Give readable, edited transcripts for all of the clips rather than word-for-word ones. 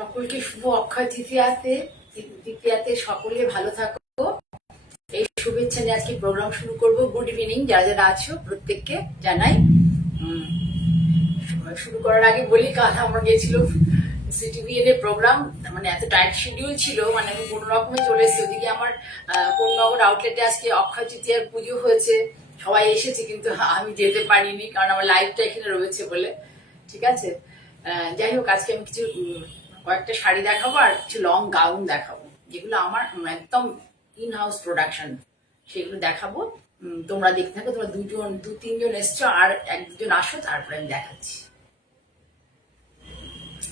সকলকে শুভ অক্ষয় তৃতীয়াতে সকলে ভালো থাকো, এই শুভেচ্ছা নিয়ে আজকে প্রোগ্রাম শুরু করব। গুড ইভিনিং যারা যারা আছো প্রত্যেককে জানাই। শুরু করার আগে বলি, কাল আমার গেছিল সিটিভিএন এর প্রোগ্রাম, মানে এত টাইট শিডিউল ছিল, মানে আমি কোনো রকমে চলে এসেছি। ওদিকে আমার কোন্নগর আউটলেটে আজকে অক্ষয় তৃতীয়ার পুজো হয়েছে, সবাই এসেছে, কিন্তু আমি যেতে পারিনি কারণ আমার লাইভটা এখানে রয়েছে বলে। ঠিক আছে, যাই হোক, আজকে আমি কিছু কয়েকটা শাড়ি দেখাবো আর কিছু লং গাউন দেখাবো, যেগুলো আমার একদম ইন হাউস প্রোডাকশন, সেগুলো দেখাবো। তোমরা দেখতে থাকো। তোমরা দু তিনজন এসছো, আর এক দুজন আসো, তারপরে আমি দেখাচ্ছি।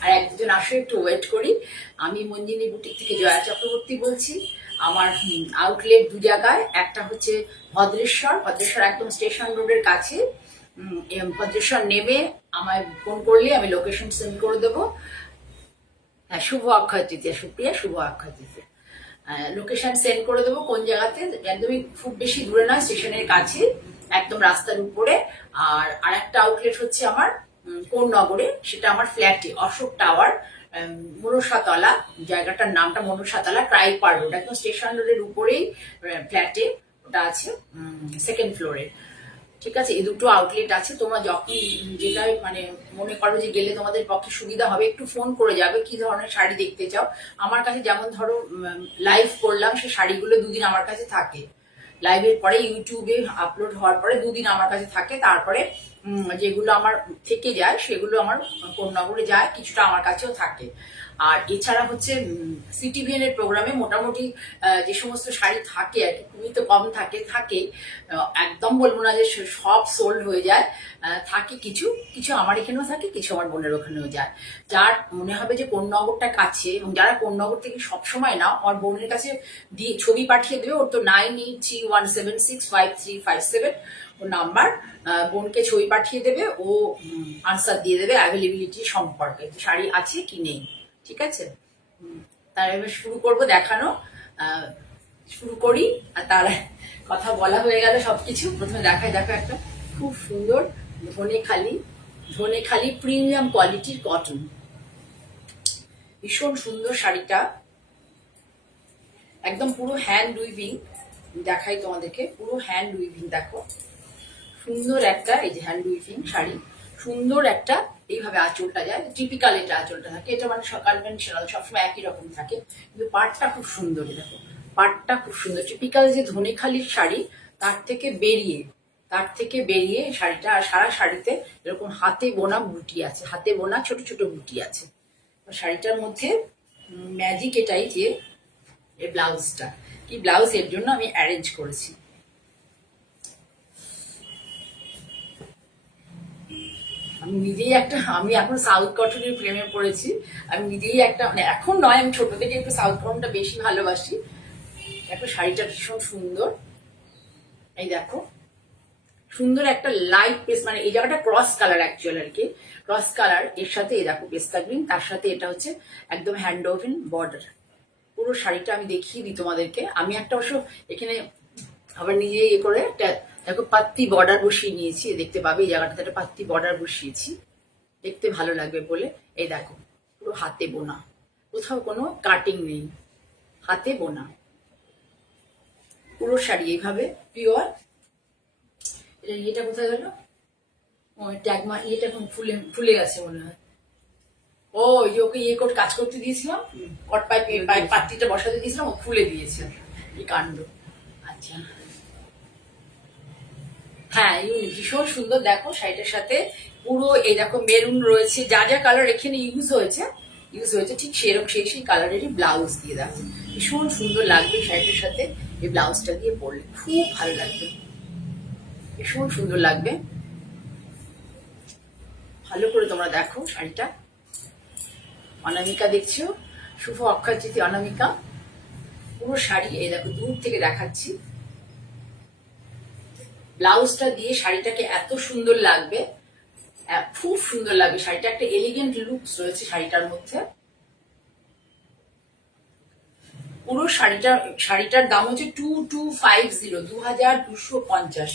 আর এক দুজন আসো, একটু ওয়েট করি। আমি মঞ্জিনী বুটিক থেকে জয়া চক্রবর্তী বলছি। আমার আউটলেট দু জায়গায়, একটা হচ্ছে ভদ্রেশ্বর একদম স্টেশন রোডের কাছে। ভদ্রেশ্বর নেমে আমায় ফোন করলে আমি লোকেশন সেন্ড করে দেবো। হ্যাঁ, শুভ অক্ষয় তৃতীয়া, সুপ্রিয়া, শুভ অক্ষয় তৃতীয়া। লোকেশন সেন্ড করে দেবো কোন জায়গাতে, একদমই খুব বেশি দূরে নয়, স্টেশনের কাছে, একদম রাস্তার উপরে। আর আরেকটা আউটলেট হচ্ছে আমার কোন্নগরে, সেটা আমার ফ্ল্যাটে, অশোক টাওয়ার, মনসাতলা, জায়গাটার নামটা মনসাতলা, ট্রাইপার রোড, একদম স্টেশন রোডের উপরেই ফ্ল্যাটে ওটা আছে, সেকেন্ড ফ্লোরে। ঠিক আছে, এই দুটো আউটলেট আছে। তোমরা যখন যেটা মানে মনে করো যে গেলে তোমাদের পক্ষে সুবিধা হবে, একটু ফোন করে যাবে কি ধরনের শাড়ি দেখতে চাও। আমার কাছে যেমন ধরো লাইভ করলাম, সেই শাড়িগুলো দুদিন আমার কাছে থাকে। লাইভের পরে ইউটিউবে আপলোড হওয়ার পরে দুদিন আমার কাছে থাকে, তারপরে যেগুলো আমার থেকে যায় সেগুলো আমার কোন্নগরে যায়, কিছুটা আমার কাছেও থাকে। আর এছাড়া হচ্ছে সিটিভিএন এর প্রোগ্রামে মোটামুটি যে সমস্ত শাড়ি থাকে আর কি, খুবই তো কম থাকে, একদম বলবো না যে সব সোল্ড হয়ে যায়, থাকে কিছু কিছু আমার এখানেও থাকে, কিছু আমার বোনের ওখানেও যায়। যার মনে হবে যে কোন্নগরটা কাছে, এবং যারা কোন্নগর থেকে সবসময় না, আমার বোনের কাছে দিয়ে ছবি পাঠিয়ে দেবে। ওর তো 9831765357 ওর নাম্বার। বোনকে ছবি পাঠিয়ে দেবে, ও আনসার দিয়ে দেবে অ্যাভেলেবিলিটি সম্পর্কে, শাড়ি আছে কি নেই। ঠিক আছে, তার এবার শুরু করবো দেখানো। শুরু করি। আর তার কথা বলা হয়ে গেল সবকিছু, প্রথমে দেখাই। দেখো একটা খুব সুন্দর ধনেখালি প্রিমিয়াম কোয়ালিটির কটন, ভীষণ সুন্দর শাড়িটা, একদম পুরো হ্যান্ড উইভিং। দেখাই তোমাদেরকে, পুরো হ্যান্ড উইভিং। দেখো সুন্দর একটা, এই যে হ্যান্ড উইভিং শাড়ি, সুন্দর একটা। এইভাবে আঁচলটা যায়, টিপিক্যাল এটা আঁচলটা থাকে, এটা মানে কনভেনশনাল, সবসময় একই রকম থাকে, কিন্তু পাটটা খুব সুন্দর। দেখো পাটটা খুব সুন্দর, টিপিক্যাল যে ধনেখালির শাড়ি তার থেকে বেরিয়ে শাড়িটা। আর সারা শাড়িতে এরকম হাতে বোনা বুটি আছে, হাতে বোনা ছোট ছোট বুটি আছে শাড়িটার মধ্যে। ম্যাজিক এটাই যে এই ব্লাউজটা, কি ব্লাউজ এর জন্য আমি অ্যারেঞ্জ করেছি। আমি এখন সাউথ কটনের প্রেমে পড়েছি। আমি নিজেই একটা, মানে এখন নয়, আমি ছোট থেকে একটু সাউথ কটনটা বেশি ভালোবাসি। দেখো শাড়িটা ভীষণ সুন্দর, এই দেখো সুন্দর একটা লাইট পেস্ট, মানে এই জায়গাটা ক্রস কালার অ্যাকচুয়াল আর কি, ক্রস কালার। এর সাথে এই দেখো পেস্তা গ্রিন, তার সাথে এটা হচ্ছে একদম হ্যান্ড ওভেন বর্ডার। পুরো শাড়িটা আমি দেখিয়ে দিই তোমাদেরকে। আমি একটা অবশ্য এখানে আবার নিজে ইয়ে করে একটা, দেখো পাত্তি বর্ডার বসিয়ে নিয়েছি, দেখতে পাবে এই জায়গাটাতে একটা পাত্তি বর্ডার বসিয়েছি, দেখতে ভালো লাগবে বলে। এই দেখো পুরো হাতে বোনা, কোথাও কোনো কাটিং নেই, হাতে বোনা পুরো শাড়ি এইভাবে পিওর। ইয়েটা কোথায় গেল? ও ট্যাগমা, ইয়েটা এখন ফুলে গেছে মনে হয়। ও ওকে ইয়ে করে কাজ করতে দিয়েছিলাম, কট পাইপ পাত্তিটা বসাতে দিয়েছিলাম, ও খুলে দিয়েছে, এই কাণ্ড। আচ্ছা, হ্যাঁ ভীষণ সুন্দর। দেখো শাড়িটার সাথে পুরো এই দেখো মেরুন রয়েছে, যা যা কালার এখানে ইউজ হয়েছে ঠিক সেরকম সেই কালারেরই ব্লাউজ দিয়ে। দেখো ভীষণ সুন্দর লাগবে শাড়িটার সাথে, এই ব্লাউজটা দিয়ে পরলে খুব ভালো লাগবে, ভীষণ সুন্দর লাগবে। ভালো করে তোমরা দেখো শাড়িটা। অনামিকা দেখছো, শুভ অক্ষয় তৃতীয়া অনামিকা। পুরো শাড়ি এই দেখো দূর থেকে দেখাচ্ছি, ব্লাউজটা দিয়ে শাড়িটাকে এত সুন্দর লাগবে, খুব সুন্দর লাগবে শাড়িটা। একটা এলিগেন্ট লুকস রয়েছে শাড়িটার মধ্যে। পুরো শাড়িটার দাম হচ্ছে 2250, 2250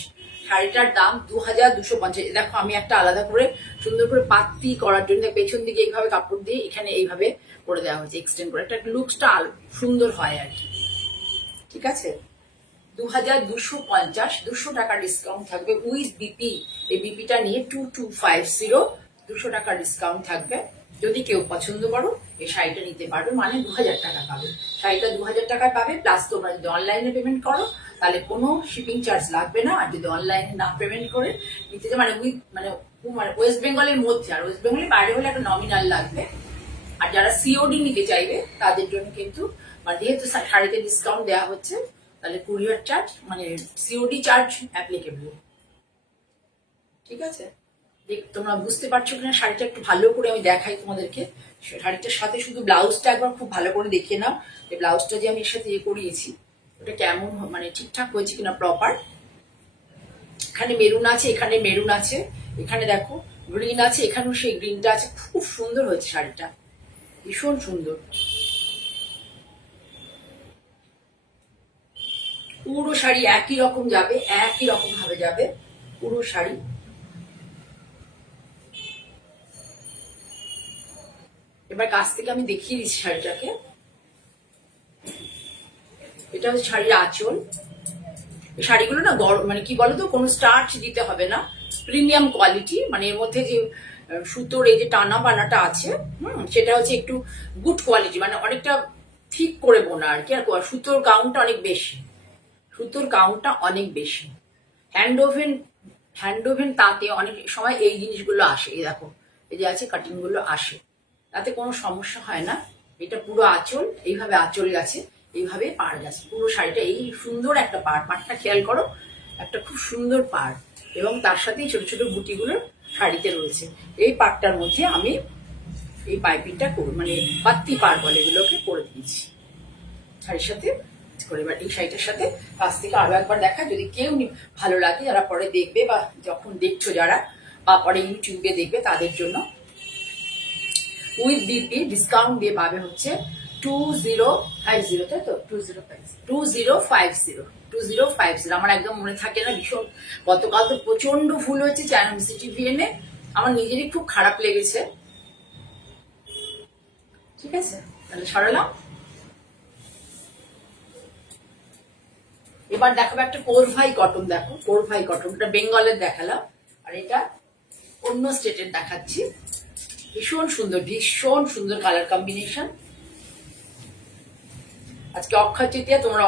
শাড়িটার দাম 2250। দেখো আমি একটা আলাদা করে সুন্দর করে পাত্তি করার জন্য পেছন দিকে এইভাবে কাপড় দিয়ে এখানে এইভাবে করে দেওয়া হয়েছে, এক্সটেন্ড করে একটা লুকসটা সুন্দর হয় আর কি। ঠিক আছে, 2250, 200 টাকা ডিসকাউন্ট থাকবে উইথ বিপি। এই বিপিটা নিয়ে 2250, 200 টাকা ডিসকাউন্ট থাকবে। যদি কেউ পছন্দ করো এই শাড়িটা নিতে পারবে, মানে 2000 টাকা পাবে। শাড়িটা 2000 টাকায় পাবে, প্লাস তোমরা যদি অনলাইনে পেমেন্ট করো তাহলে কোনো শিপিং চার্জ লাগবে না। আর যদি অনলাইনে না পেমেন্ট করে নিতে চাও, মানে উইথ মানে ওয়েস্ট বেঙ্গলের মধ্যে, আর ওয়েস্ট বেঙ্গলের বাইরে হলে একটা নমিনাল লাগবে। আর যারা সিওডি নিতে চাইবে তাদের জন্য কিন্তু মানে যেহেতু শাড়িতে ডিসকাউন্ট দেওয়া হচ্ছে, তাহলে কুরিয়ার চার্জ মানে সিওডি চার্জ অ্যাপ্লিকেবল। ঠিক আছে, তোমরা বুঝতে পারছো কিনা শাড়িটা একটু ভালো করে আমি দেখাই তোমাদেরকে। শাড়িটার সাথে শুধু ব্লাউজটা একবার খুব ভালো করে দেখিয়ে নাও, যে ব্লাউজটা যে আমি এর সাথে করিয়েছি ওটা কেমন মানে ঠিকঠাক হয়েছে কিনা প্রপার। এখানে মেরুন আছে, এখানে মেরুন আছে, এখানে দেখো গ্রিন আছে, এখানেও সেই গ্রিনটা আছে। খুব সুন্দর হয়েছে শাড়িটা, ভীষণ সুন্দর। পুরো শাড়ি একই রকম যাবে, একই রকম ভাবে যাবে পুরো শাড়ি। এবার কাছ থেকে আমি দেখিয়ে দিচ্ছি শাড়িটাকে। এটা হচ্ছে শাড়ির আঁচল। এই শাড়িগুলো না গরম মানে কি বলতো, কোনো স্টার্চ দিতে হবে না, প্রিমিয়াম কোয়ালিটি। মানে এর মধ্যে যে সুতোর এই যে টানা বানাটা আছে, সেটা হচ্ছে একটু গুড কোয়ালিটি, মানে অনেকটা ঠিক করে বোনা আর কি। আর সুতোর কাউন্টটা অনেক বেশি, সুতোর কাউন্টটা অনেক বেশি। হ্যান্ড ওভেন তাতে অনেক সময় এই জিনিসগুলো আসে, এই দেখো এই যে আছে কাটিং গুলো আসে, তাতে কোনো সমস্যা হয় না। এটা পুরো আঁচল, এইভাবে আঁচল গেছে, এইভাবে পাড় গেছে পুরো শাড়িটা। এই সুন্দর একটা পাড়টা খেয়াল করো, একটা খুব সুন্দর পাড়, এবং তার সাথেই ছোট ছোট বুটিগুলো শাড়িতে রয়েছে। এই পাড়টার মধ্যে আমি এই পাইপিংটা মানে পাত্তি পাড় বলে এগুলোকে করে দিয়েছি শাড়ির সাথে করে। এবার এই শাড়িটার সাথে কাছ থেকে আরো একবার দেখা, যদি কেউ ভালো লাগে, যারা পরে দেখবে বা যখন দেখছো যারা বা পরে ইউটিউবে দেখবে তাদের জন্য উইথ বিপি ডিসকাউন্ট দিয়ে পাবে হচ্ছে 2050, তাই তো 2050। আমার একদম মনে থাকে না, ভীষণ গতকাল তো প্রচন্ড ভুল হয়েছে চ্যানেল সিটিভিএনে, আমার নিজেরই খুব খারাপ লেগেছে। ঠিক আছে, তাহলে সরালাম। এবার দেখাবো একটা কোরভাই কটন। দেখো কোরভাই কটনটা বেঙ্গলের দেখালাম, আর এটা অন্য স্টেটের দেখাচ্ছি। ভীষণ সুন্দর, ভীষণ সুন্দর কালার কম্বিনেশন। আজকে অক্ষয় তৃতীয়া, তোমরা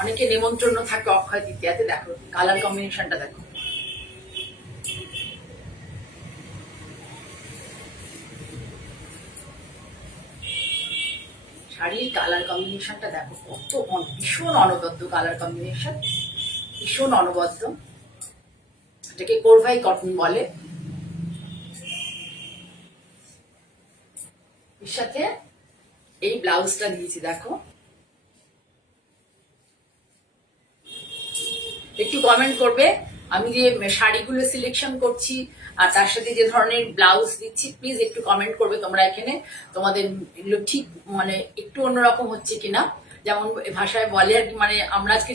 অনেকে নিমন্ত্রণ থাকে অক্ষয় তৃতীয়াতে। দেখো কালার কম্বিনেশনটা দেখো, শাড়ির কালার কম্বিনেশনটা দেখো কত ভীষণ অনবদ্য কালার কম্বিনেশন, ভীষণ অনবদ্য। এটাকে কোরভাই কটন বলে। এর সাথে এই ব্লাউজটা দিয়েছি দেখো। একটু কমেন্ট করবে, আমি যে শাড়িগুলো সিলেকশন করছি আর তার সাথে যে ধরনের ব্লাউজ দিচ্ছি, প্লিজ একটু কমেন্ট করবে তোমরা এখানে, তোমাদের এগুলো ঠিক মানে একটু অন্যরকম হচ্ছে কিনা। যেমন ভাষায় বলে আর কি, মানে আমরা আজকে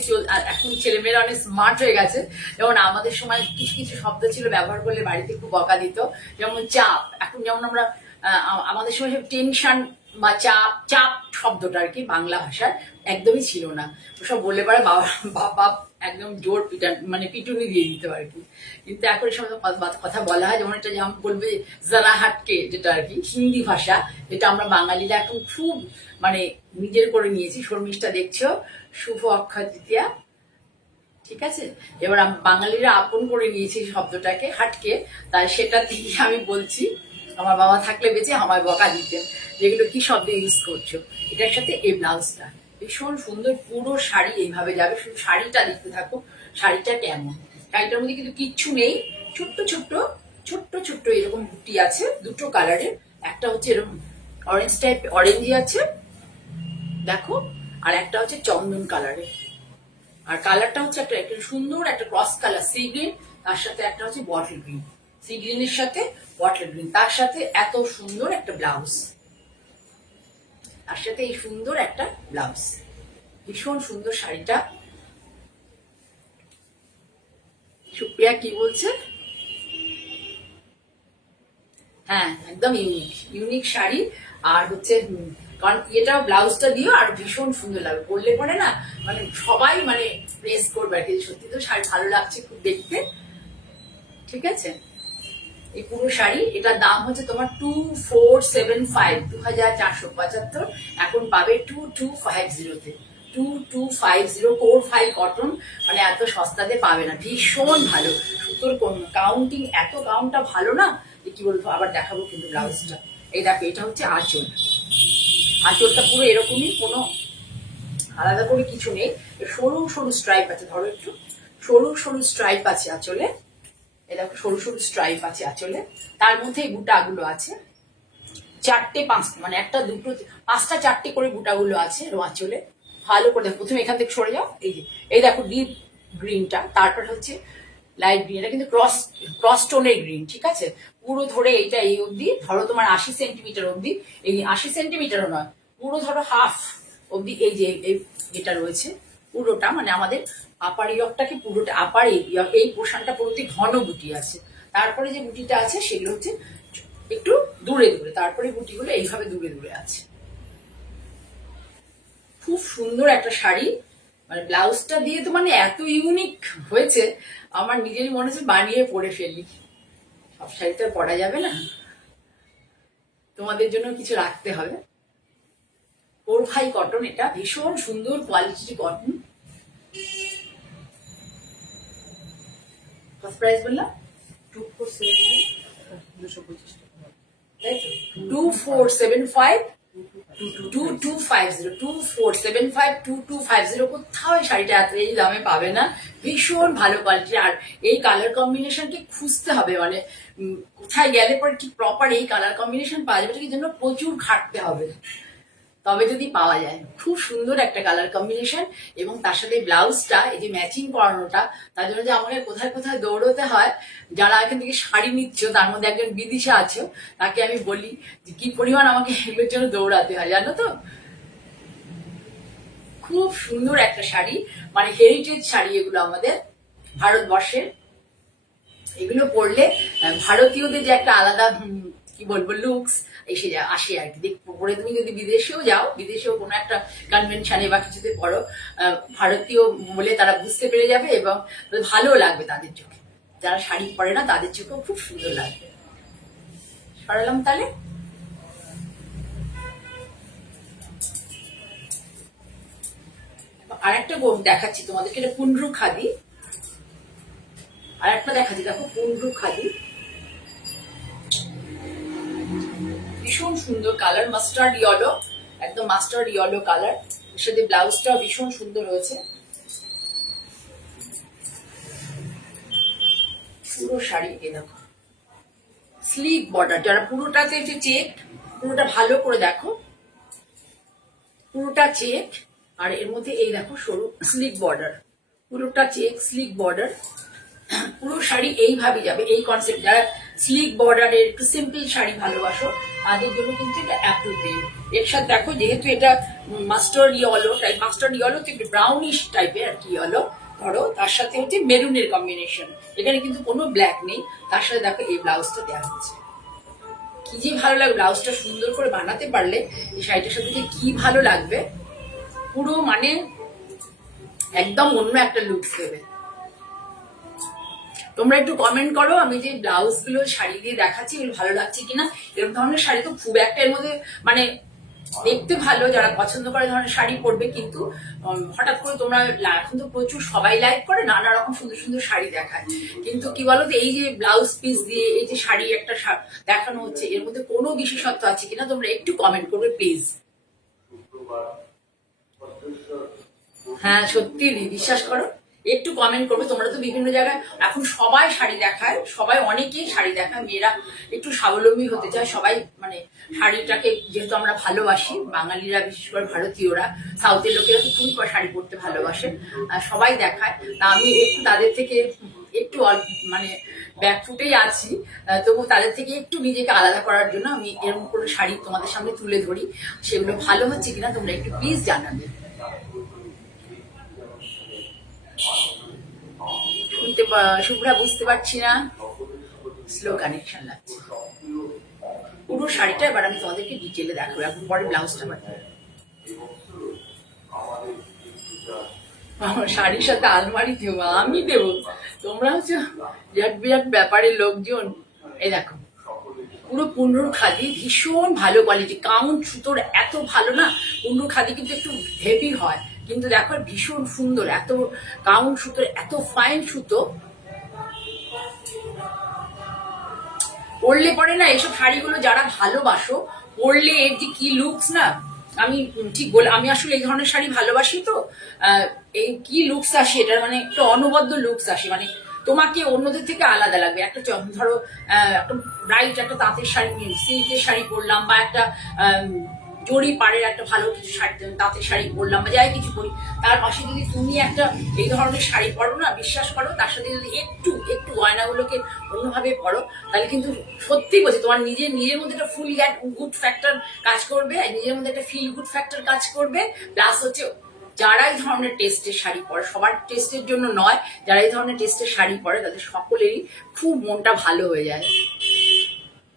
এখন ছেলেমেয়েরা অনেক স্মার্ট হয়ে গেছে। যেমন আমাদের সময় কিছু কিছু শব্দ ছিল ব্যবহার করলে বাড়িতে খুব বকা দিত, যেমন চাপ। এখন যেমন আমরা আমাদের সময় টেনশন বা চাপ, চাপ শব্দটা আর কি বাংলা ভাষায় একদমই ছিল না। ওসব বলে পরে বাবা একদম জোর মানে পিটুনি দিয়ে দিত আর কি। কিন্তু এখন এই সময় কথা বলা হয়, যেমন এটা যেমন বলবে জারা হাটকে, যেটা আর কি হিন্দি ভাষা, যেটা আমরা বাঙালিরা এখন খুব মানে নিজের করে নিয়েছি। শর্মিষ্ঠা দেখছো, শুভ অক্ষয় তৃতীয়া। ঠিক আছে, এবার বাঙালিরা আপন করে নিয়েছি শব্দটাকে হাটকে, তাই সেটা থেকে আমি বলছি। আমার বাবা থাকলে বেঁচে আমায় বকা দিতেন, যেগুলো কি শব্দ ইউজ করছো। এটার সাথে এই ব্লাউজটা ভীষণ সুন্দর, পুরো শাড়ি এইভাবে যাবে। শুধু শাড়িটা দেখতে থাকো, শাড়িটা কেমন। শাড়িটার মধ্যে কিন্তু কিচ্ছু নেই, ছোট্ট ছোট্ট ছোট্ট ছোট্ট এরকম বুটি আছে দুটো কালারের। একটা হচ্ছে এরকম অরেঞ্জ টাইপ, অরেঞ্জই আছে দেখো, আর একটা হচ্ছে চন্দন কালারের। আর কালারটা হচ্ছে একটা সুন্দর একটা ক্রস কালার, সি গ্রিন, তার সাথে একটা হচ্ছে বটল গ্রিন, সি গ্রিনের সাথে বটল গ্রিন, তার সাথে এত সুন্দর একটা ব্লাউজ, তার সাথে এই সুন্দর একটা ব্লাউজ। ভীষণ সুন্দর শাড়িটা। সুপ্রিয়া কি বলছে? হ্যাঁ, একদম ইউনিক ইউনিক শাড়ি। আর হচ্ছে কারণ এটাও ব্লাউজটা দিও আর ভীষণ সুন্দর লাগবে পরলে পরে না, মানে সবাই মানে প্রেস করবে আর কি, সত্যি তো শাড়ি ভালো লাগছে খুব দেখতে। ঠিক আছে, এই পুরো শাড়ি এটার দাম হচ্ছে তোমার 2475, 2475। এখন পাবে 2250-তে, 2250 কটন। মানে এত সস্তাতে পাবে না, ভীষণ ভালো সুতোর কাউন্টিং, এত কাউন্টটা ভালো না যে কি বলবো। আবার দেখাবো কিন্তু ব্লাউজটা, এই দেখো এটা হচ্ছে আঁচল। আঁচলটা পুরো এরকমই, কোনো আলাদা করে কিছু নেই, সরু সরু স্ট্রাইপ আছে, ধরো একটু সরু সরু স্ট্রাইপ আছে আঁচলে। এই দেখো সরু সরু স্ট্রাইপ আছে আঁচলে, তার মধ্যে এই বুটাগুলো আছে চারটে পাঁচটা, মানে একটা দুটো পাঁচটা চারটে করে বুটাগুলো আছে আঁচলে। ভালো করে দেখো, প্রথমে এখান থেকে সরে যাও, এই যে এই দেখো ডিপ গ্রিনটা, তারপর হচ্ছে লাইট গ্রিন, এটা কিন্তু ক্রস ক্রস টোনের গ্রিন। ঠিক আছে, পুরো ধরে এইটা এই অবধি ধরো তোমার 80 সেন্টিমিটার অবধি, এই 80 সেন্টিমিটারও নয়, পুরো ধরো হাফ অবধি এই যে এটা রয়েছে পুরোটা, মানে আমাদের আপার ইয়কটাকে পুরোটা, আপার এই পোর্শনটা পুরোতে ঘন বুটি আছে। তারপরে যে বুটিটা আছে সেগুলো হচ্ছে একটু দূরে দূরে, তারপরে বুটিগুলো এইভাবে দূরে দূরে আছে। খুব সুন্দর একটা শাড়ি, মানে ব্লাউজটা দিয়ে তো মানে এত ইউনিক হয়েছে, আমার নিজেরই মনে হচ্ছে বানিয়ে পরে ফেলি। সব শাড়ি তো পরা যাবে না, তোমাদের জন্য কিছু রাখতে হবে। কোরভাই কটন, এটা ভীষণ সুন্দর কোয়ালিটির কটন। কত প্রাইস বললাম? 2475, 2250, কোথাও এই শাড়িটা এত এই দামে পাবে না, ভীষণ ভালো কোয়ালিটি। আর এই কালার কম্বিনেশনকে খুঁজতে হবে, মানে কোথায় গেলে পরে কি প্রপার এই কালার কম্বিনেশন পাওয়া যাবে, এর জন্য প্রচুর খাটতে হবে, তবে যদি পাওয়া যায়। খুব সুন্দর একটা কালার কম্বিনেশন, এবং তার সাথে ব্লাউজটা এই যে ম্যাচিং করানোটা, তার জন্য যে আমাকে কোথায় কোথায় দৌড়তে হয়। যারা এখান থেকে শাড়ি নিচ্ছ তার মধ্যে একজন বিদিশা আছো, তাকে আমি বলি যে কি পরিমাণ আমাকে এগুলোর জন্য দৌড়াতে হয় জানো তো। খুব সুন্দর একটা শাড়ি, মানে হেরিটেজ শাড়ি এগুলো আমাদের ভারতবর্ষের। এগুলো পরলে ভারতীয়দের যে একটা আলাদা কি বলবো লুকস এসে আসে আর কি। পরে তুমি যদি বিদেশেও যাও, বিদেশেও কোনো একটা কনভেনশনে বা কিছুতে পড়ো, ভারতীয় বলে তারা বুঝতে পেরে যাবে, এবং ভালো লাগবে তাদের চোখে। যারা শাড়ি পরে না তাদের চোখেও খুব সুন্দর লাগবে। সরালাম তাহলে। আর একটা দেখাচ্ছি তোমাদেরকে, এটা পুন্ড্রু খাদি। আর একটা দেখাচ্ছি, দেখো পুন্ড্রু খাদি, ভীষণ সুন্দর কালার, মাস্টার্ড ইয়েলো, একদম মাস্টার্ড ইয়েলো কালার। এর সাথে ব্লাউজটা ভীষণ সুন্দর হয়েছে। পুরো শাড়ি এ দেখো স্লিভ বর্ডার, যারা পুরোটাতে চেক, পুরোটা ভালো করে দেখো, পুরোটা চেক। আর এর মধ্যে এই দেখো সরু স্লিভ বর্ডার, পুরোটা চেক স্লিভ বর্ডার। পুরো শাড়ি এইভাবে যাবে, এই কনসেপ্ট। যারা স্লিক বর্ডারের একটু সিম্পল শাড়ি ভালোবাসো তাদের জন্য কিন্তু এটা অ্যাপ্রোপ্রিয়েট। এর সাথে দেখো যেহেতু এটা mustard yellow type, mustard yellow তো একটু ব্রাউনিশ টাইপের আর কি ইয়েলো ধরো, তার সাথে হচ্ছে মেরুনের কম্বিনেশন, এখানে কিন্তু কোনো ব্ল্যাক নেই। তার সাথে দেখো এই ব্লাউজটা দেওয়া হচ্ছে, কি যে ভালো লাগবে। ব্লাউজটা সুন্দর করে বানাতে পারলে এই শাড়িটার সাথে যে কি ভালো লাগবে, পুরো মানে একদম অন্য একটা লুক দেবে। তোমরা একটু কমেন্ট করো, আমি যে ব্লাউজ গুলো শাড়ি দিয়ে দেখাচ্ছি এগুলো ভালো লাগছে কিনা। এরকম ধরনের শাড়ি তো খুব একটা এর মধ্যে মানে দেখতে ভালো, যারা পছন্দ করে ধরনের শাড়ি পরবে, কিন্তু হঠাৎ করে তোমরা এখন তো প্রচুর সবাই লাইক করে নানা রকম সুন্দর সুন্দর শাড়ি দেখায়, কিন্তু কি বলতো এই যে ব্লাউজ পিস দিয়ে এই যে শাড়ি একটা দেখানো হচ্ছে, এর মধ্যে কোনো বিশেষত্ব আছে কিনা তোমরা একটু কমেন্ট করবে প্লিজ। হ্যাঁ সত্যি বিশ্বাস করো, একটু কমেন্ট করবে। তোমরা তো বিভিন্ন জায়গায় এখন সবাই শাড়ি দেখায়, সবাই অনেকেই শাড়ি দেখায়, মেয়েরা একটু স্বাবলম্বী হতে চায় সবাই, মানে শাড়িটাকে যেহেতু আমরা ভালোবাসি, বাঙালিরা বিশেষ করে ভারতীয়রা, সাউথের লোকেরা তো খুবই শাড়ি পরতে ভালোবাসে, সবাই দেখায়। তা আমি একটু তাদের থেকে একটু মানে ব্যাকফুটেই আছি, তবু তাদের থেকে একটু নিজেকে আলাদা করার জন্য আমি এরকম করে শাড়ি তোমাদের সামনে তুলে ধরি। সেগুলো ভালো হচ্ছে কিনা তোমরা একটু প্লিজ জানাবে। শুভ্রা বুঝতে পারছি না, স্লো কানেকশন লাগছে। পুরো শাড়িটা এবার আমি তোমাদেরকে ডিটেলে দেখাবো, এখন পরে ব্লাউজটা বানাবো। আমার শাড়ির সাথে আলমারি দেবো, আমি দেবো, তোমরা হচ্ছে বিরাট বিরাট ব্যাপারের লোকজন। এই দেখো পুরো পুন্নুর খাদি, ভীষণ ভালো কোয়ালিটি, কাউন্ট সুতোর এত ভালো না। পুন্নুর খাদি কিন্তু একটু হেভি হয়, কিন্তু দেখো ভীষণ সুন্দর, এত কাউন্ট সুতোর, এত ফাইন সুতো। পরলে পরে না এইসব শাড়িগুলো যারা ভালোবাসো, পরলে এর যে কি লুকস না, আমি ঠিক বলে, আমি আসলে এই ধরনের শাড়ি ভালোবাসি তো, এই কি লুকস আসে, এটার মানে একটু অনবদ্য লুকস আসে, মানে তোমাকে অন্যদের থেকে আলাদা লাগবে। একটা ধরো একটা ব্রাইট একটা তাঁতের শাড়ি, সিল্কের শাড়ি পরলাম, বা একটা জরি পাড়ের একটা ভালো কিছু শাড়ি, তাঁতের শাড়ি পরলাম, বা যাই কিছু পরি, তার পাশে যদি তুমি একটা এই ধরনের শাড়ি পরো না, বিশ্বাস করো তার সাথে যদি একটু একটু গয়নাগুলোকে অন্যভাবে পরো, তাহলে কিন্তু সত্যি বলছি তোমার নিজের মধ্যে একটা ফুল গুড ফ্যাক্টর কাজ করবে, নিজের মধ্যে একটা ফিল গুড ফ্যাক্টর কাজ করবে। প্লাস হচ্ছে যারা এই ধরনের টেস্টের শাড়ি পরে, সবার টেস্টের জন্য নয়, যারা এই ধরনের টেস্টের শাড়ি পরে তাদের সকলেরই খুব মনটা ভালো হয়ে যায়।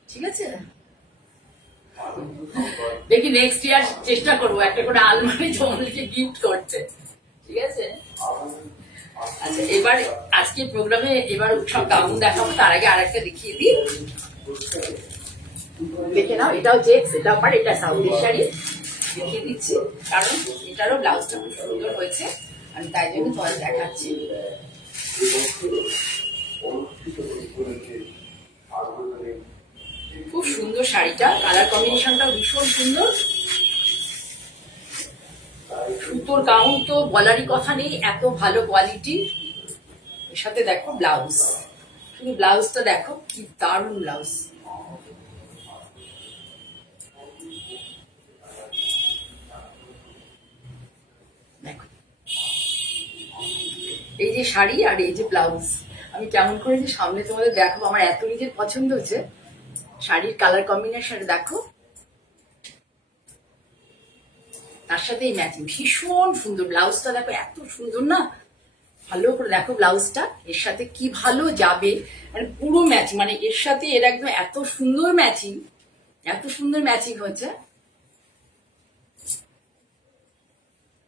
ঠিক আছে, দেখি নেক্সট ইয়ার চেষ্টা করবো একটা করে আলমারি তোমাদেরকে গিফট করতে। ঠিক আছে, আচ্ছা এবার আজকে প্রোগ্রামে এবার সব গাউন দেখাবো, তার আগে আরেকটা দেখিয়ে দিই, দেখে নাও। এটাও চেক্স, এটা আমার, এটা সাউথের শাড়ি, দেখিয়ে দিচ্ছি কারণ এটারও ব্লাউজটা খুব সুন্দর হয়েছে, আমি তাই জন্য তোমাদের দেখাচ্ছি। খুব সুন্দর শাড়িটা, কালার কম্বিনেশনটাও ভীষণ সুন্দর, সুতোর গাউন তো বলারই কথা নেই, এত ভালো কোয়ালিটি। এর সাথে দেখো ব্লাউজ, শুধু ব্লাউজটা দেখো কি দারুণ ব্লাউজ। দেখো এই যে শাড়ি আর এই যে ব্লাউজ, আমি কেমন করে যে সামনে তোমাদের দেখো, আমার এত নিজের পছন্দ হচ্ছে শাড়ির কালার কম্বিনেশন, দেখো তার সাথে এই ম্যাচিং, ভীষণ সুন্দর ব্লাউজটা, দেখো এত সুন্দর না, ভালো করে দেখো ব্লাউজটা এর সাথে কি ভালো যাবে, মানে পুরো ম্যাচিং, মানে এর সাথে এর একদম এত সুন্দর ম্যাচিং, এত সুন্দর ম্যাচিং হচ্ছে,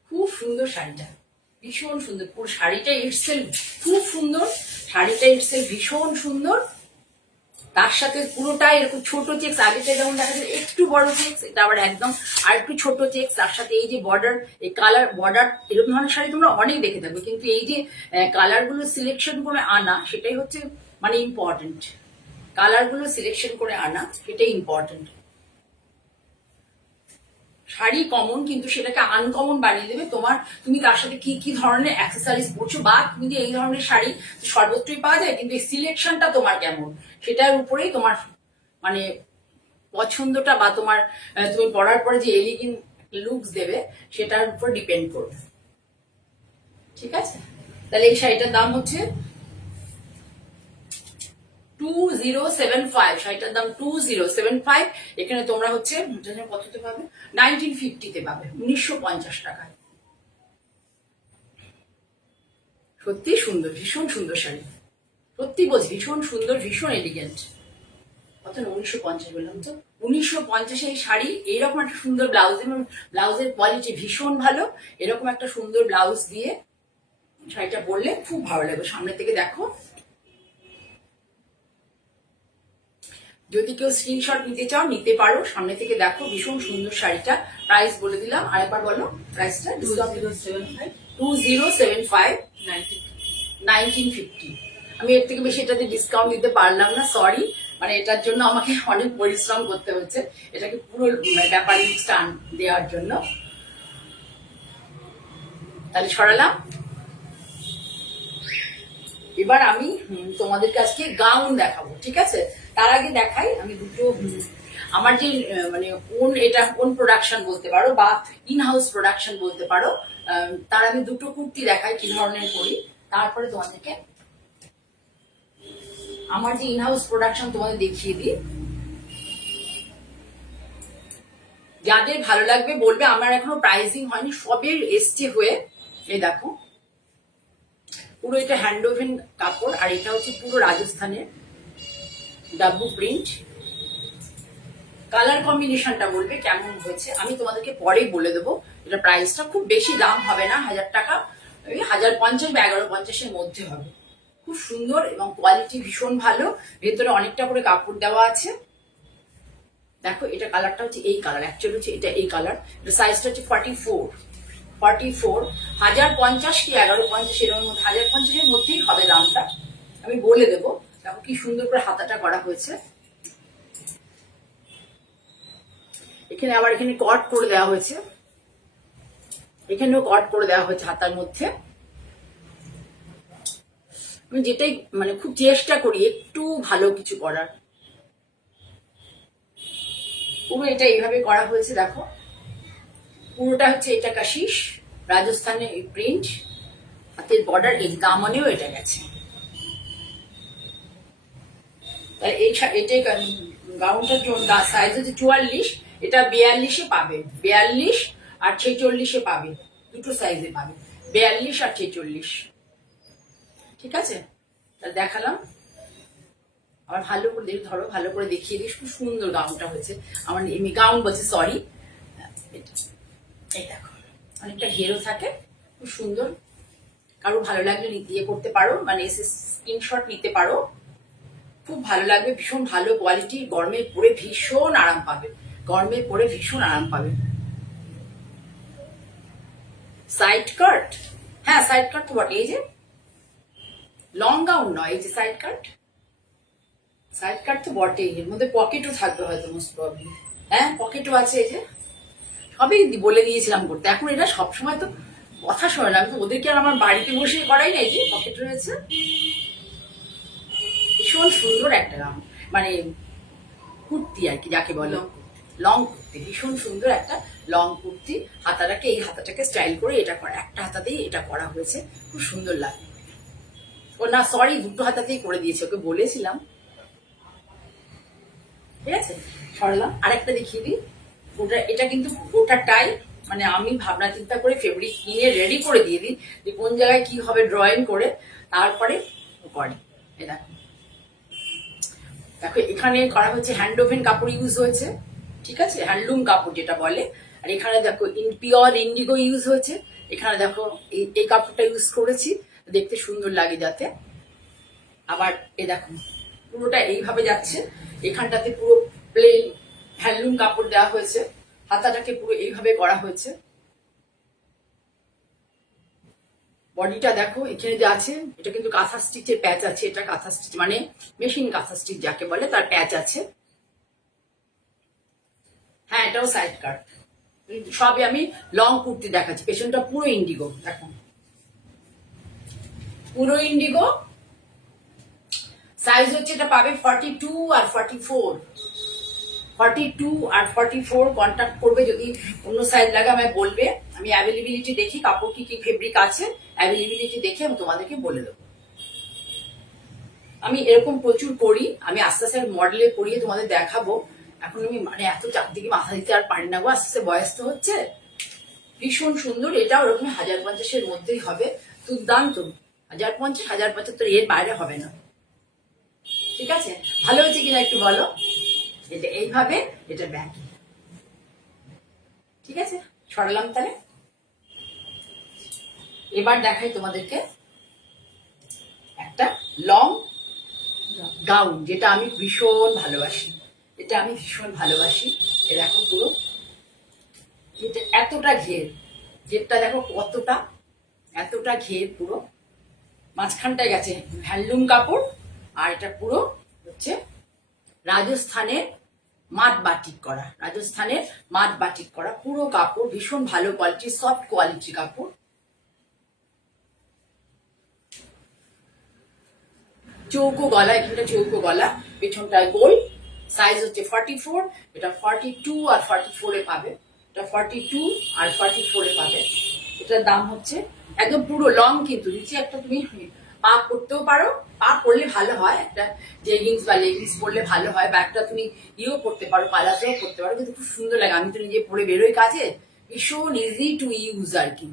খুব সুন্দর শাড়িটা, ভীষণ সুন্দর, পুরো শাড়িটা ইটসেলফ খুব সুন্দর, শাড়িটা ইটসেলফ ভীষণ সুন্দর। তার সাথে পুরোটাই এরকম ছোট চেক্স, আগেটা যেমন দেখা যায় একটু বড় চেক্স, এটা আবার একদম আর একটু ছোট চেক্স, তার সাথে এই যে বর্ডার, এই কালার বর্ডার, এরকম ধরনের শাড়ি তোমরা অনেক দেখে থাকবে, কিন্তু এই যে কালার গুলো সিলেকশন করে আনা, সেটাই হচ্ছে মানে ইম্পর্টেন্ট, কালার গুলো সিলেকশন করে আনা সেটাই ইম্পর্টেন্ট। শাড়ি কমন, কিন্তু সেটাকে আনকমন বানিয়ে দেবে তোমার, তুমি তার সাথে কি কি ধরনের অ্যাক্সেসরিজ পরছো, বা তুমি যে এই ধরনের শাড়ি সর্বত্রই পাওয়া যায়, কিন্তু এই সিলেকশনটা তোমার কেমন, সেটার উপরেই তোমার মানে পছন্দটা, বা তোমার তুমি পরার পরে যে এলিগেন্ট লুকস দেবে সেটার উপর ডিপেন্ড করবে। ঠিক আছে, তাহলে এই শাড়িটার দাম হচ্ছে 2075, শাড়িটার দাম 2075। এখানে তোমরা হচ্ছে কততে পাবে, 1950 পাবে, 1950 টাকায়। সত্যি সুন্দর, ভীষণ সুন্দর শাড়ি, সত্যি বলছি ভীষণ সুন্দর, ভীষণ এলিগেন্ট। কত, 1950 বললাম তো, 1950 এই শাড়ি, এইরকম একটা সুন্দর ব্লাউজ, এবং ব্লাউজের কোয়ালিটি ভীষণ ভালো, এরকম একটা সুন্দর ব্লাউজ দিয়ে শাড়িটা পরলে খুব ভালো লাগবে। সামনে থেকে দেখো, যদি কেউ স্ক্রিনশট নিতে চাও নিতে পারো, সামনে থেকে দেখো ভীষণ সুন্দর শাড়িটা। প্রাইস বলে দিলাম, আরেকবার বলো প্রাইসটা। 2075, 1950। আমি এর থেকে বেশি এটাতে ডিসকাউন্ট দিতে পারলাম না, সরি, মানে এটার জন্য আমাকে অনেক পরিশ্রম করতে হচ্ছে এটাকে পুরো ব্যাপার স্টান দেওয়ার জন্য। তাহলে সরালাম, এবার আমি তোমাদেরকে আজকে গাউন দেখাবো। ঠিক আছে, তার আগে দেখাই আমি দুটো, আমার যে মানে এটা ওন প্রোডাকশন বলতে পারো, বা ইন হাউস প্রোডাকশন বলতে পারো, তার আমি দুটো কুর্তি দেখাই কি ধরনের করি, তারপরে তোমাদেরকে আমার যে ইন হাউস প্রোডাকশন তোমাদের দেখিয়ে দিই। যাদের ভালো লাগবে বলবে, আমার এখনো প্রাইসিং হয়নি, সবের এসছে হয়ে। এই দেখো পুরো এটা হ্যান্ড ওভেন কাপড়, আর এটা হচ্ছে পুরো রাজস্থানের ডাব্বু প্রিন্ট। কালার কম্বিনেশনটা বলবে কেমন হয়েছে, আমি তোমাদেরকে পরেই বলে দেবো। এটা প্রাইসটা খুব বেশি দাম হবে না, 1000 টাকা, ওই 1050 বা 1150-এর মধ্যে হবে। খুব সুন্দর এবং কোয়ালিটি ভীষণ ভালো। ভেতরে অনেকটা করে কাপড় দেওয়া আছে। দেখো এটা কালারটা হচ্ছে এই কালার, অ্যাকচুয়ালি হচ্ছে এটা এই কালার। এটা সাইজটা হচ্ছে 44। 1050 কি 1150 এর মধ্যে, 1050-এর মধ্যেই হবে দামটা, আমি বলে দেবো। দেখো কি সুন্দর করে হাতাটা করা হয়েছে। এখানে আবার এখানে কট করে দেওয়া হয়েছে, এখানেও কট করে দেওয়া হয়েছে হাতার মধ্যে। আমি যেটাই মানে খুব চেষ্টা করি একটু ভালো কিছু করার। পুরো এটা এইভাবে করা হয়েছে, দেখো পুরোটা হচ্ছে এটা কাশিস রাজস্থানের এই প্রিন্ট। হাতের বর্ডার, এই দামনেও এটা গেছে। এটাই গাউনটার জন্য সাইজ হচ্ছে 44, এটা 42-এ পাবে, 42 আর 46-এ পাবে, দুটো সাইজে পাবে, 42 আর 46। ঠিক আছে, তাহলে দেখালাম। আবার ভালো করে ধরো, ভালো করে দেখিয়ে দিস, খুব সুন্দর গাউনটা হয়েছে। আমার এমনি গাউন বলছে, সরি। এই দেখো অনেকটা ঘেরও থাকে, খুব সুন্দর। কারো ভালো লাগলে ইয়ে করতে পারো, মানে এসে স্ক্রিনশট নিতে পারো। খুব ভালো লাগবে, ভীষণ ভালো কোয়ালিটি, গরমে পরে ভীষণ আরাম পাবে, গরমে পরে ভীষণ আরাম পাবে। সাইড কাট, হ্যাঁ সাইড কাট তো বটে, এই যে লং গাউন নয়, এই যে সাইড কাট, সাইড কাট তো বটেই। এর মধ্যে পকেটও থাকবে হয়তো মোস্ট প্রবলি, হ্যাঁ পকেটও আছে। এই যে সবই বলে দিয়েছিলাম করতে, এখন এটা সবসময় তো কথা শোনে না, আমি তো ওদেরকে আর আমার বাড়িতে বসে করাই না। এই যে পকেট রয়েছে, ভীষণ সুন্দর একটা গাউন, মানে কুর্তি আর কি যাকে বলো, লং কুর্তি, ভীষণ সুন্দর একটা লং কুর্তি। হাতাটাকে, এই হাতাটাকে স্টাইল করে এটা করা, একটা হাতাতেই এটা করা হয়েছে, খুব সুন্দর লাগে। ও না সরি, দুটো হাতাতেই করে দিয়েছে, ওকে বলেছিলাম। ঠিক আছে, সরলাম। আরেকটা দেখিয়ে দিই। ওটা, এটা কিন্তু ওটাটাই, মানে আমি ভাবনা চিন্তা করে ফেব্রিক কিনে রেডি করে দিয়ে দিই যে কোন জায়গায় কি হবে, ড্রয়িং করে তারপরে করে। এই দেখো, দেখো এখানে করা হচ্ছে হ্যান্ড ওভেন কাপড় ইউজ হয়েছে, ঠিক আছে, হ্যান্ডলুম কাপড় যেটা বলে। আর এখানে দেখো পিওর ইন্ডিগো ইউজ হয়েছে। এখানে দেখো এই কাপড়টা ইউজ করেছি, দেখতে সুন্দর লাগে যাতে। আবার এ দেখো পুরোটা এইভাবে যাচ্ছে, এখানটাতে পুরো প্লেন হ্যান্ডলুম কাপড় দেওয়া হয়েছে, হাতাটাকে পুরো এইভাবে করা হয়েছে। বডিটা দেখো এখানে যে আছে, এটা কিন্তু কাঁথা স্টিচের প্যাচ আছে, এটা কাঁথা স্টিচ মানে মেশিন কাঁথা স্টিচ যাকে বলে, তার প্যাচ আছে। হ্যাঁ এটাও সাইড কাট। সবই আমি লং কুর্তি দেখাচ্ছি, পেছনটা পুরো ইন্ডিগো, দেখো পুরো ইন্ডিগো। সাইজ হচ্ছে এটা পাবে 42 আর 44, 42 আর 44। কন্ট্যাক্ট করবে, যদি অন্য সাইজ লাগে আমায় বলবে, আমি অ্যাভেলেবিলিটি দেখি কাপড় কি কি ফেব্রিক আছে, অ্যাভেলেবিলিটি দেখে আমি তোমাদেরকে বলে দেবো। আমি এরকম প্রচুর করি, আমি আস্তে আস্তে মডেলে করিয়ে তোমাদের দেখাবো। এখন আমি মানে এত চারদিকে মাথা দিতে আর পারি না গো, আস্তে আস্তে বয়স তো হচ্ছে। ভীষণ সুন্দর, এটা ওরকম 1050-এর মধ্যেই হবে, দুর্দান্ত। 1050, 1075 এর বাইরে হবে না। ঠিক আছে, ভালো হয়েছে কিনা একটু বলো। এটা এইভাবে, এটা ব্যাক। ঠিক আছে, সরালাম তাহলে। এবার দেখাই তোমাদেরকে একটা লং গাউন, যেটা আমি ভীষণ ভালোবাসি, এটা আমি ভীষণ ভালোবাসি। এ দেখো পুরো এটা এতটা ঘের, ঘেরটা দেখো কতটা, এতটা ঘের পুরো মাঝখানটায় গেছে হ্যান্ডলুম কাপড়। আর এটা পুরো হচ্ছে রাজস্থানের মাঠ বাটিক করা, রাজস্থানের মাঠ বাটিক করা পুরো কাপড়, ভীষণ ভালো কোয়ালিটি, সফট কোয়ালিটি কাপড়। চৌকো গলা, এখানটা চৌকো গলা, পেছনটায় গোল। সাইজ হচ্ছে 44, এটা 42 আর 44-এ পাবে, এটা 42 আর 44-এ পাবে। এটার দাম হচ্ছে একদম পুরো লং, কিন্তু নিচে একটা তুমি পা পরতেও পারো, পা পরলে ভালো হয়, একটা জেগিংস বা লেগিংস পরলে ভালো হয়, বা একটা তুমি ইয়েও করতে পারো, পালাজোও করতে পারো, কিন্তু খুব সুন্দর লাগে। আমি তো নিজে পরে বেরোই কাজে, ভীষণ ইজি টু ইউজ আর কি।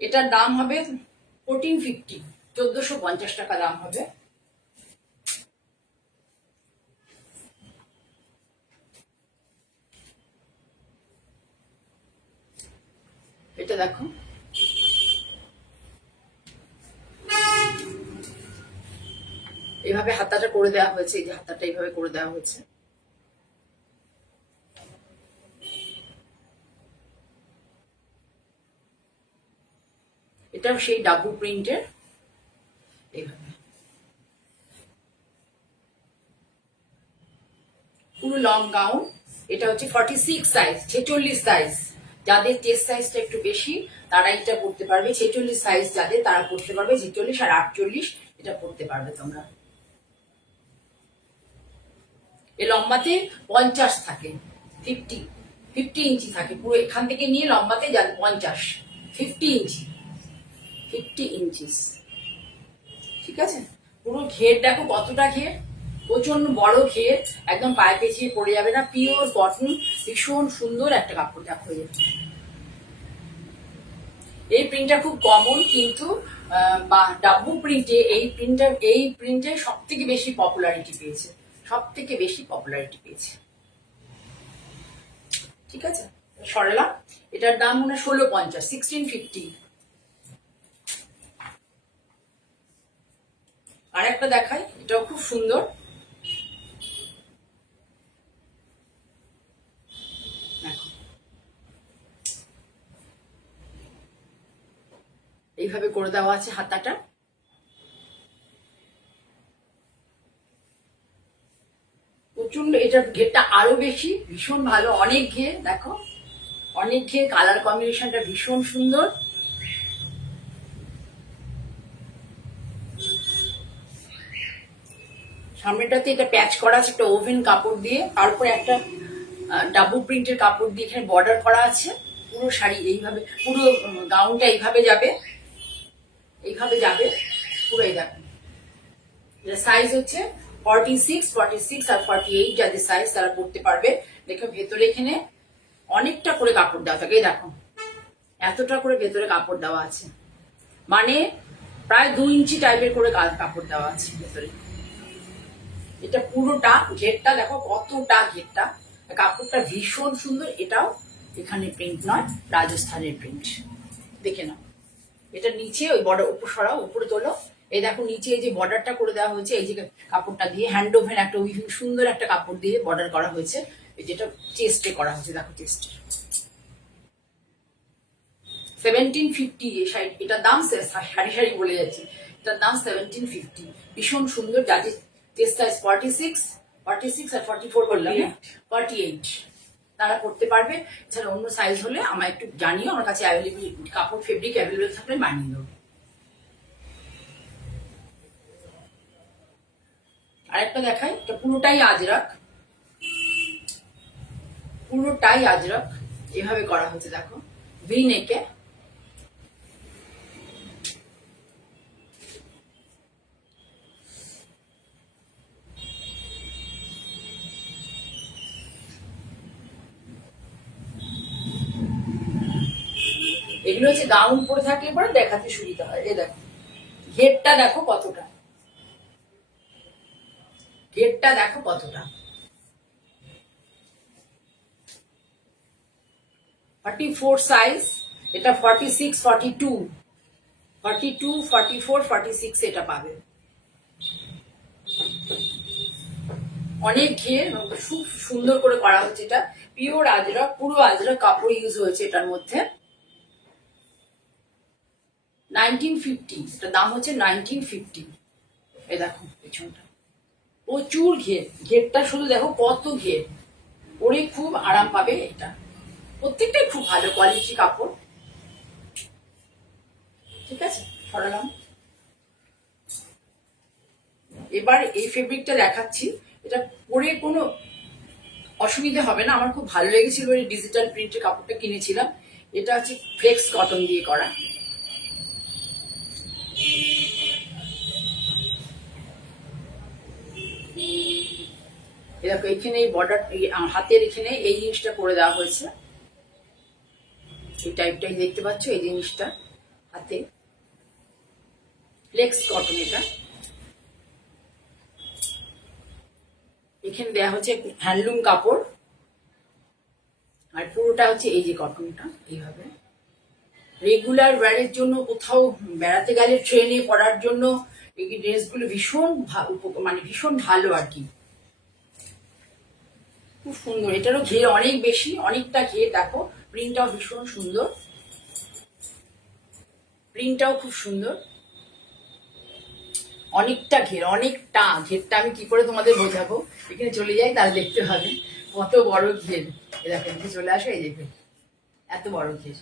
এটার দাম হবে 1450, 1450 টাকা দাম হবে। এটা দেখো, এইভাবে হাতাটা করে দেওয়া হয়েছে, এই যে হাতাটা এইভাবে করে দেওয়া হয়েছে। এটাও সেই ডাবল প্রিন্টের, এইভাবে পুরো লং গাউন। এটা হচ্ছে 46 সাইজ, 46 সাইজ। যাদের চেস্ট সাইজটা একটু বেশি তারা এটা পড়তে পারবে। 46 সাইজ যাদের তারা পড়তে পারবে, 46 আর 48 এটা পড়তে পারবে তোমরা। এ লম্বাতে 50 থাকে, 50 ইঞ্চি থাকে পুরো, এখান থেকে নিয়ে লম্বাতে 50, 50 ইঞ্চি, 50 ইঞ্চিস। ঠিক আছে, পুরো ঘের দেখো কতটা ঘের, প্রচন্ড বড় ঘের, একদম পায়ে পেঁচিয়ে পড়ে যাবে না। পিওর কটন, ভীষণ সুন্দর একটা কাপড় দেখো। এই প্রিন্টটা খুব কমন, কিন্তু ডাব্বু প্রিন্টে এই প্রিন্টে সব থেকে বেশি পপুলারিটি পেয়েছে, সব থেকে বেশি পপুলারিটি পেয়েছে। ঠিক আছে, সরলা। এটার দাম মনে 1650, 1650। আর একটা দেখাই, এটাও খুব সুন্দর। দেখো, এইভাবে করে দেওয়া আছে হাতাটা। প্রচন্ড, এটার ঘেরটা আরো বেশি, ভীষণ ভালো, অনেক ঘের দেখো, অনেক ঘের। কালার কম্বিনেশনটা ভীষণ সুন্দর। সামনেটাতে এটা প্যাচ করা আছে একটা ওভেন কাপড় দিয়ে, তারপরে একটা ডাবল প্রিন্টের কাপড় দিয়ে এখানে বর্ডার করা আছে। পুরো শাড়ি এইভাবে, পুরো গাউনটা এইভাবে যাবে, এইভাবে যাবে পুরো। এই দেখো, সাইজ হচ্ছে 46, 46 আর 48, যাদের সাইজ তারা পড়তে পারবে। দেখো ভেতরে এখানে অনেকটা করে কাপড় দেওয়া থাকে, দেখো এতটা করে ভেতরে কাপড় দেওয়া আছে, মানে প্রায় 2 ইঞ্চি টাইপের করে কাপড় দেওয়া আছে ভেতরে। এটা পুরোটা ঘেরটা দেখো কতটা ঘেরটা, কাপড়টা ভীষণ সুন্দর। এটাও এখানে প্রিন্ট নয়, রাজস্থানের প্রিন্ট, দেখে নাও। এটা নিচে ওই বর্ডার উপর সরাও, উপরে তোলো। এই দেখো নিচে এই যে বর্ডারটা করে দেওয়া হয়েছে, এই যে কাপড়টা দিয়ে হ্যান্ড ওভেন একটা উইভিং সুন্দর একটা কাপড় দিয়ে বর্ডার করা হয়েছে। এই যেটা চেস্টে করা হয়েছে, দেখো চেস্টে। 1750 এই শাড়ি, এটার দাম, শাড়ি শাড়ি বলে যাচ্ছি, এটার দাম 1750। ভীষণ সুন্দর। যাদের চেস্ট সাইজ 46, 46 আর 44 বললাম, 48 তারা করতে পারবে। এছাড়া অন্য সাইজ হলে আমার একটু জানিও, আমার কাছে অ্যাভেলেবল কাপড় ফেব্রিক অ্যাভেলেবল থাকলে বানিয়ে দেবো। আরেকটা দেখাই, এটা পুরোটাই আজরাক, পুরোটাই আজরাক। এভাবে করা হয়েছে দেখো, ভি নেকে। এগুলো হচ্ছে গাউন পরে থাকলে পরে দেখাতে সুবিধা হয়। এই দেখো ঘেরটা দেখো কতটা, ঘেরটা দেখো কতটা। 44 সাইজ, এটা 46, 42, 42, 44, 46 এটা পাবে। অনেক ঘের, খুব সুন্দর করে করা হচ্ছে। এটা পিওর আজরক, পুরো আজরক কাপড় ইউজ হয়েছে এটার মধ্যে। 1950, এটার দাম হচ্ছে 1950। এই দেখো পেছনটা প্রচুর ঘের, ঘেরটা শুধু দেখো কত ঘের, পরে খুব আরাম পাবে। এটা প্রত্যেকটাই খুব ভালো কোয়ালিটি কাপড়। ঠিক আছে, সরালাম। এবার এই ফেব্রিকটা দেখাচ্ছি, এটা পরে কোনো অসুবিধা হবে না। আমার খুব ভালো লেগেছিল, এই ডিজিটাল প্রিন্টের কাপড়টা কিনেছিলাম। এটা হচ্ছে ফ্লেক্স কটন দিয়ে করা। দেখো এখানে এই বর্ডার, হাতের এখানে এই জিনিসটা করে দেওয়া হয়েছে, এই টাইপটাই দেখতে পাচ্ছ এই জিনিসটা। হাতে ফ্লেক্স কটন এটা। এখানে দেয়া হচ্ছে হ্যান্ডলুম কাপড়, আর পুরোটা হচ্ছে এই যে কটনটা এইভাবে। রেগুলার ওয়্যারের জন্য, কোথাও বেড়াতে গেলে, ট্রেনে পরার জন্য এই ড্রেসগুলো ভীষণ মানে ভীষণ ভালো আর কি, খুব সুন্দর। এটারও ঘের অনেক বেশি, অনেকটা ঘের, দেখো প্রিন্টটাও ভীষণ সুন্দর, প্রিন্টটাও খুব সুন্দর, অনেকটা ঘের, অনেকটা ঘেরটা আমি কি করে তোমাদের বোঝাবো, এখানে চলে যাই তাহলে দেখতে হবে কত বড় ঘের। দেখো এদিকে চলে আসো, এই দেখবে এত বড় ঘের,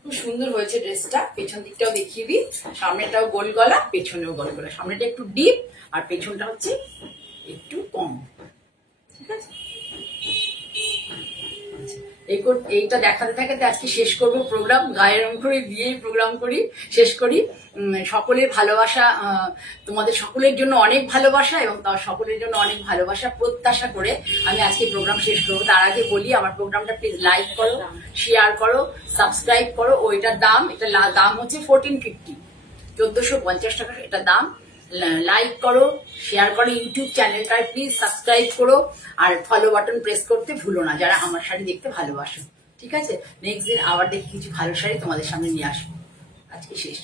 খুব সুন্দর হয়েছে ড্রেসটা। পেছন দিকটাও দেখিয়ে দিই, সামনেটাও গোল গলা, পেছনেও গোল গলা, সামনেটা একটু ডিপ আর পেছনটা হচ্ছে একটু কম, ঠিক আছে। এইটা দেখাতে থাকাতে আজকে শেষ করব প্রোগ্রাম, গায়ের রং করে দিয়ে প্রোগ্রাম করি, শেষ করি। সকলের ভালোবাসা, তোমাদের সকলের জন্য অনেক ভালোবাসা, এবং সকলের জন্য অনেক ভালোবাসা প্রত্যাশা করে আমি আজকে প্রোগ্রাম শেষ করবো। তার আগে বলি, আমার প্রোগ্রামটা প্লিজ লাইক করো, শেয়ার করো, সাবস্ক্রাইব করো। ও এটার দাম, এটা দাম হচ্ছে 1450, 1450 টাকা এটা দাম। লাইক করো, শেয়ার করো, ইউটিউব চ্যানেলটায় প্লিজ সাবস্ক্রাইব করো, আর ফলো বাটন প্রেস করতে ভুলো না যারা আমার শাড়ি দেখতে ভালোবাসো, ঠিক আছে। নেক্সট দিন আবার দেখি কিছু ভালো শাড়ি তোমাদের সামনে নিয়ে আসবো। আজকে শেষ।